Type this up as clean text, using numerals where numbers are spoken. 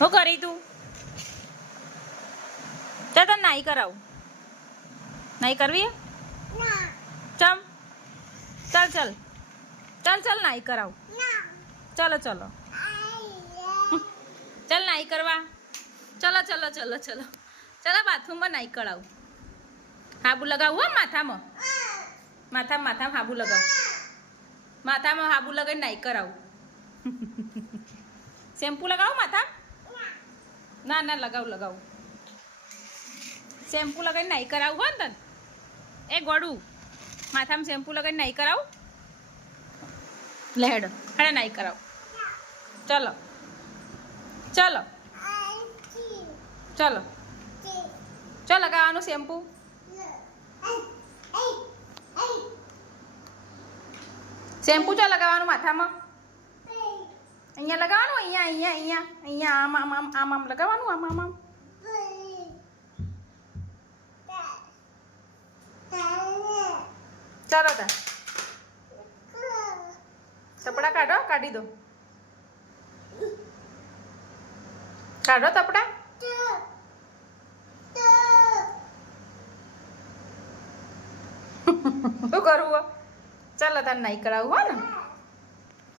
હું કરી તું ચાલ તને નાઈ કરાવું નાઈ કરવી ચમ ચાલ ચાલ ચાલ ચાલ નાઈ કરાવું ચલો ચલો ચાલ નાઈ કરવા ચલો ચલો ચલો ચલો ચલો બાથરૂમમાં નાઈ કરાવું હાબુ લગાવું હો માથામાં માથામાં હાબુ લગાવું માથામાં હાબુ લગાવીને નાઈ કરાવું શેમ્પુ લગાવું માથા ના ના લગાવું શેમ્પુ લગાવીને નાઈ કરાવું હો ને તને એ ગોડું માથામાં શેમ્પુ લગાવીને નાઈ કરાવું લેડ હેડે નાઈ કરાવું ચલો ચલો ચલો ચો લગાવવાનું શેમ્પુ શેમ્પુ ચો લગાવવાનું માથામાં અહીંયા લગાવવાનું અહીંયા આમ લગાવવાનું આમ ચાલો તા તપડા કાઢો કાઢી દો કાઢો તપડા શું કરવું ચાલો તારે નાઈ કરાવું હો ને